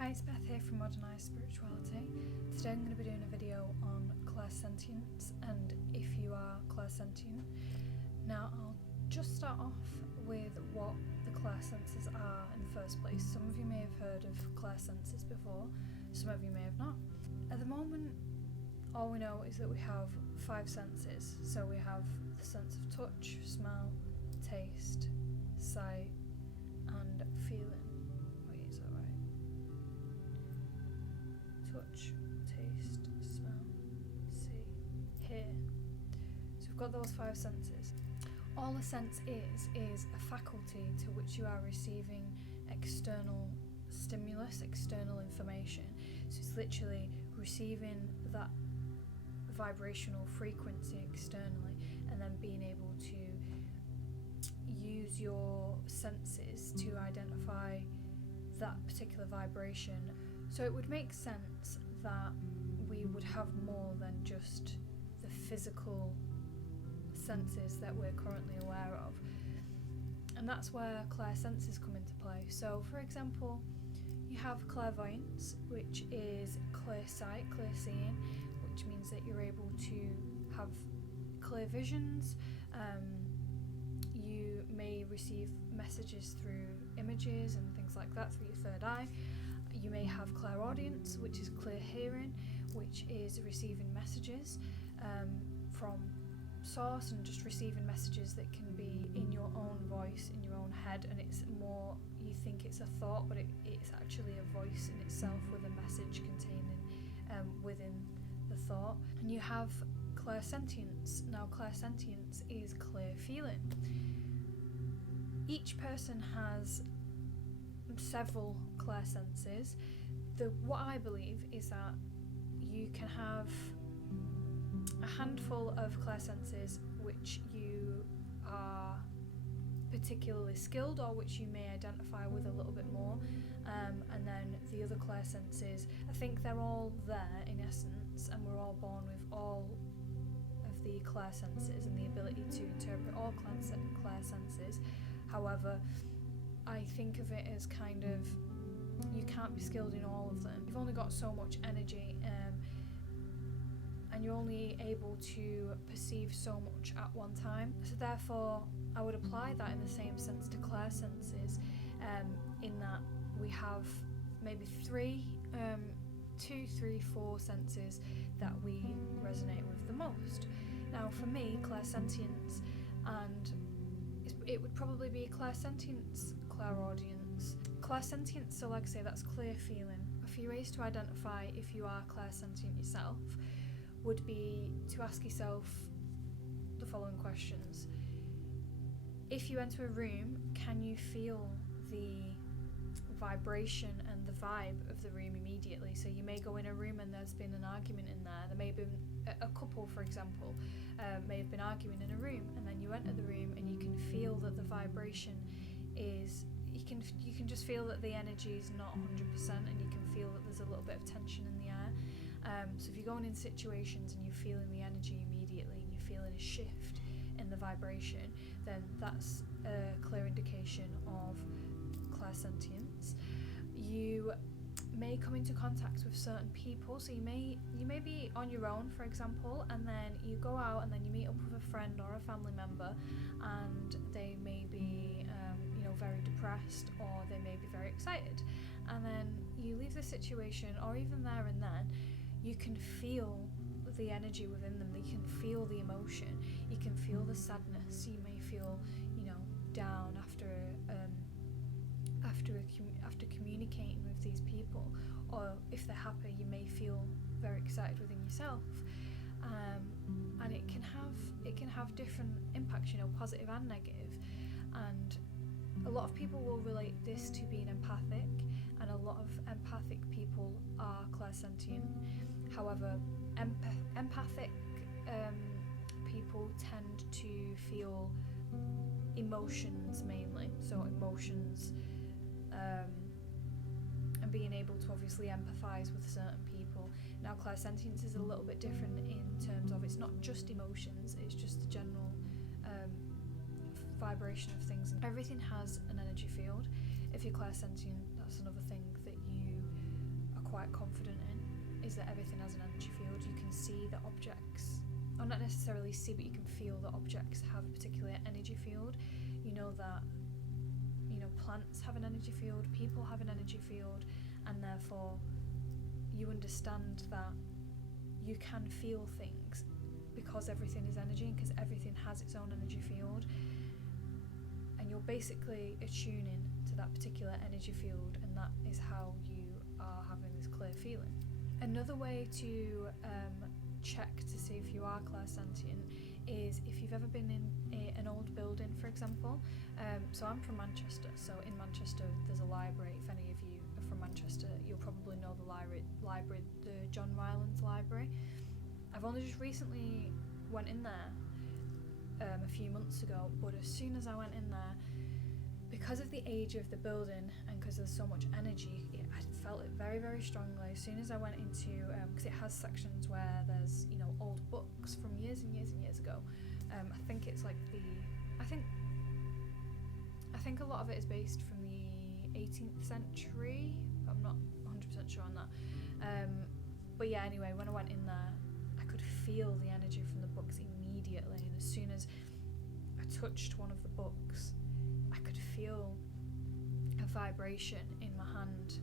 Hi, it's Beth here from Modernized Spirituality. Today I'm going to be doing a video on Clairsentient and if you are Clairsentient. Now I'll just start off with what the Clair senses are in the first place. Some of you may have heard of Clair senses before, some of you may have not. At the moment, all we know is that we have 5 senses. So we have the sense of touch, smell, taste, sight and feeling. Wait, is that right? Touch, taste, smell, see, hear. So we've got those 5 senses. All a sense is a faculty to which you are receiving external stimulus, external information. So it's literally receiving that vibrational frequency externally and then being able to use your senses to identify that particular vibration. So it would make sense that we would have more than just the physical senses that we're currently aware of. And that's where Clair senses come into play. So for example, you have clairvoyance, which is clear sight, clear seeing, which means that you're able to have clear visions. You may receive messages through images and things like that through your third eye. You may have clairaudience, which is clear hearing, which is receiving messages from source and just receiving messages that can be in your own voice, in your own head, and it's more, you think it's a thought, but it's actually a voice in itself with a message containing within the thought. And you have clairsentience. Now clairsentience is clear feeling. Each person has several clair senses. What I believe is that you can have a handful of clair senses which you are particularly skilled or which you may identify with a little bit more, and then the other clair senses, I think they're all there in essence, and we're all born with all of the clair senses and the ability to interpret all clair senses. However, I think of it as kind of, you can't be skilled in all of them. You've only got so much energy, and you're only able to perceive so much at one time. So therefore, I would apply that in the same sense to clair senses, in that we have maybe 2, 3, 4 senses that we resonate with the most. Now for me, clairsentience, and it would probably be clairsentience, clairaudience. Clairsentience, so like I say, that's clear feeling. A few ways to identify if you are clairsentient yourself would be to ask yourself the following questions. If you enter a room, can you feel the vibration and the vibe of the room immediately? So you may go in a room and there's been an argument in there. There may have been a couple, for example, may have been arguing in a room, and then you enter the room and you can feel that the vibration is, you can just feel that the energy is not 100%, and you can feel that there's a little bit of tension in the air. So if you're going in situations and you're feeling the energy immediately and you're feeling a shift in the vibration, then that's a clear indication of clairsentience. You may come into contact with certain people, so you may be on your own, for example, and then you go out and then you meet up with a friend or a family member, and they may be very depressed, or they may be very excited, and then you leave the situation, or even there and then you can feel the energy within them. You can feel the emotion, you can feel the sadness. You may feel down after communicating with these people, or if they're happy, you may feel very excited within yourself, and it can have different impacts, positive and negative. And a lot of people will relate this to being empathic, and a lot of empathic people are clairsentient. However, empathic people tend to feel emotions mainly, so emotions, and being able to obviously empathise with certain people. Now clairsentience is a little bit different in terms of, it's not just emotions, it's just the general vibration of things. Everything has an energy field. If you're clairsentient, that's another thing that you quite confident in is that everything has an energy field. You can see that objects, or not necessarily see, but you can feel that objects have a particular energy field. You know that, plants have an energy field, people have an energy field, and therefore you understand that you can feel things because everything is energy and because everything has its own energy field, and you're basically attuning to that particular energy field, and that is how you are having this clear feeling. Another way to check to see if you are clairsentient is if you've ever been in an old building, for example. So I'm from Manchester, so in Manchester there's a library. If any of you are from Manchester, you'll probably know the library, the John Rylands Library. I've only just recently went in there a few months ago, but as soon as I went in there, because of the age of the building and because there's so much energy, I felt it very, very strongly. As soon as I went into, because it has sections where there's, old books from years and years and years ago. I think it's like I think a lot of it is based from the 18th century, but I'm not 100% sure on that. But yeah, anyway, when I went in there, I could feel the energy from the books immediately, and as soon as I touched one of the books, I could feel a vibration in my hand,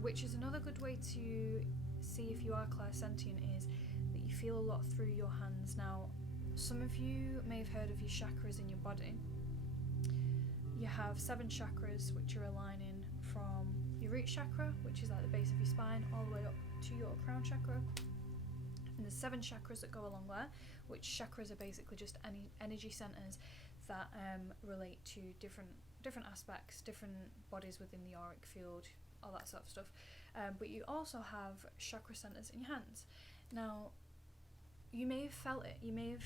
which is another good way to see if you are clairsentient, is that you feel a lot through your hands. Now, some of you may have heard of your chakras in your body. You have 7 chakras, which are aligning from your root chakra, which is like the base of your spine, all the way up to your crown chakra. And there's 7 chakras that go along there, which chakras are basically just any energy centers that relate to different aspects, different bodies within the auric field, all that sort of stuff. But you also have chakra centers in your hands. Now, you may have felt it. You may have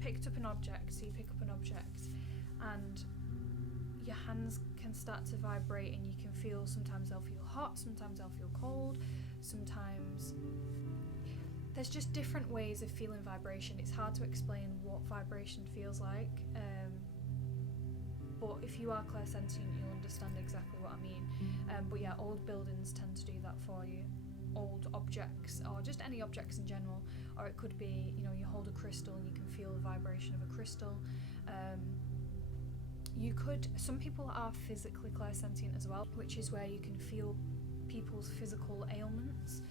picked up an object. So you pick up an object, and your hands can start to vibrate, and you can feel, sometimes they'll feel hot, sometimes they'll feel cold, sometimes there's just different ways of feeling vibration. It's hard to explain what vibration feels like, but if you are clairsentient, you'll understand exactly what I mean. But yeah, old buildings tend to do that for you. Old objects, or just any objects in general, or it could be, you hold a crystal and you can feel the vibration of a crystal. Some people are physically clairsentient as well, which is where you can feel people's physical ailments.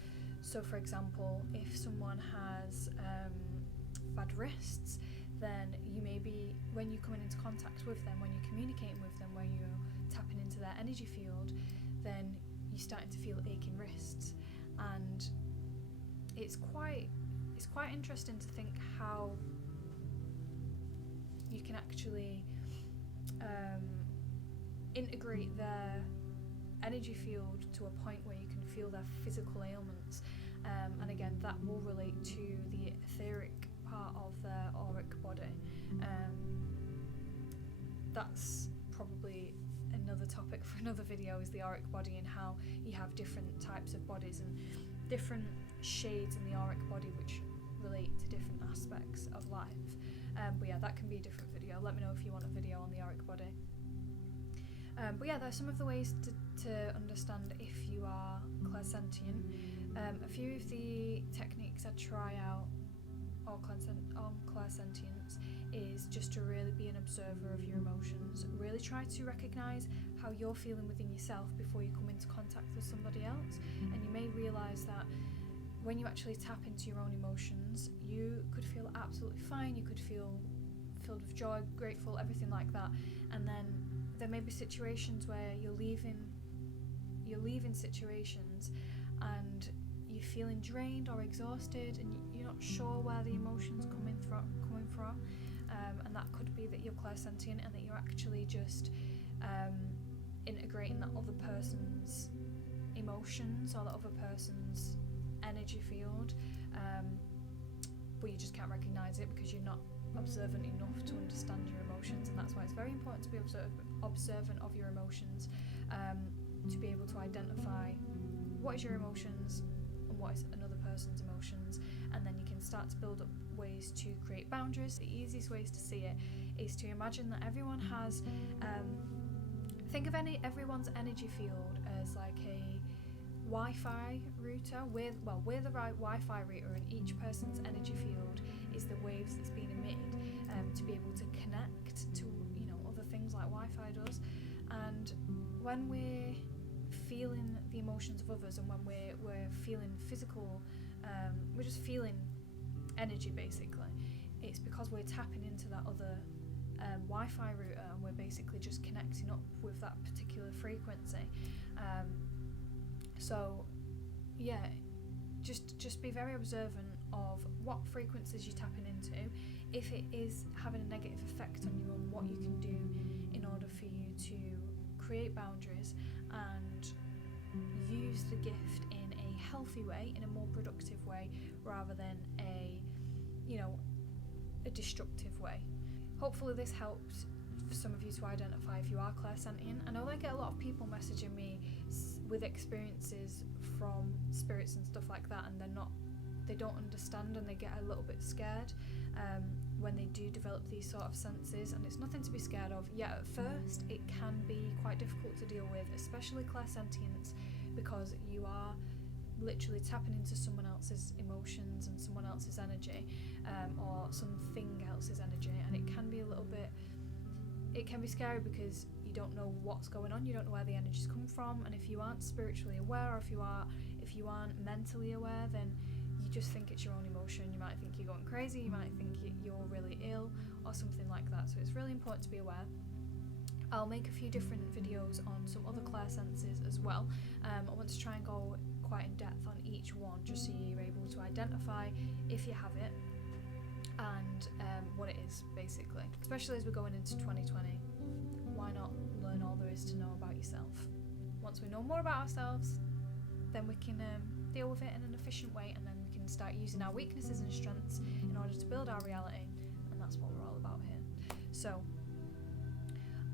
So for example, if someone has bad wrists, then you may be, when you're coming into contact with them, when you're communicating with them, when you're tapping into their energy field, then you're starting to feel aching wrists. And it's quite interesting to think how you can actually integrate their energy field to a point where you can feel their physical ailments, and again, that will relate to the etheric part of their auric body. That's probably another topic for another video, is the auric body and how you have different types of bodies and different shades in the auric body which relate to different aspects of life. But yeah, that can be a different video. Let me know if you want a video on the auric body. But yeah, there are some of the ways to understand if you are clairsentient. A few of the techniques I try out on clairsentience is just to really be an observer of your emotions. Really try to recognise how you're feeling within yourself before you come into contact with somebody else, and you may realise that when you actually tap into your own emotions, you could feel absolutely fine, you could feel filled with joy, grateful, everything like that, and then there may be situations where you're leaving situations and you're feeling drained or exhausted, and you're not sure where the emotions coming from, and that could be that you're clairsentient and that you're actually just integrating that other person's emotions or that other person's energy field, but you just can't recognise it because you're not observant enough to understand your emotions. And that's why it's very important to be observant of your emotions, to be able to identify what is your emotions and what is another person's emotions, and then you can start to build up ways to create boundaries. The easiest ways to see it is to imagine that everyone has, think of everyone's energy field as like Wi-Fi router. We're the right Wi-Fi router, and each person's energy field is the waves that's being emitted to be able to connect to, you know, other things like Wi-Fi does. And when we're feeling the emotions of others, and when we're feeling physical, we're just feeling energy basically, it's because we're tapping into that other Wi-Fi router, and we're basically just connecting up with that particular frequency. So yeah, just be very observant of what frequencies you're tapping into, if it is having a negative effect on you, and what you can do in order for you to create boundaries and use the gift in a healthy way, in a more productive way, rather than a destructive way. Hopefully this helps for some of you to identify if you are clairsentient. I know I get a lot of people messaging me with experiences from spirits and stuff like that, and they don't understand, and they get a little bit scared when they do develop these sort of senses. And it's nothing to be scared of. Yeah, at first it can be quite difficult to deal with, especially clairsentience, because you are literally tapping into someone else's emotions and someone else's energy, or something else's energy, and it can be scary because you don't know what's going on, you don't know where the energy's come from, and if you aren't spiritually aware, or if you aren't mentally aware, then you just think it's your own emotion. You might think you're going crazy, you might think you're really ill or something like that. So it's really important to be aware. I'll make a few different videos on some other clairsenses as well. I want to try and go quite in depth on each one, just so you're able to identify if you have it and what it is basically. Especially as we're going into 2020, why not learn all there is to know about yourself? Once we know more about ourselves, then we can deal with it in an efficient way, and then we can start using our weaknesses and strengths in order to build our reality, and that's what we're all about here. So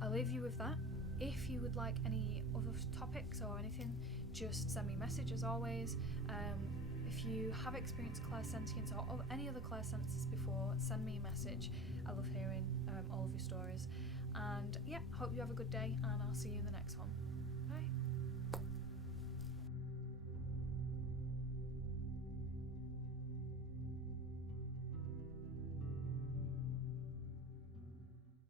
I'll leave you with that. If you would like any other topics or anything, just send me a message as always. If you have experienced clairsentience or any other clairsenses before, send me a message. I love hearing all of your stories. And yeah, hope you have a good day, and I'll see you in the next one. Bye.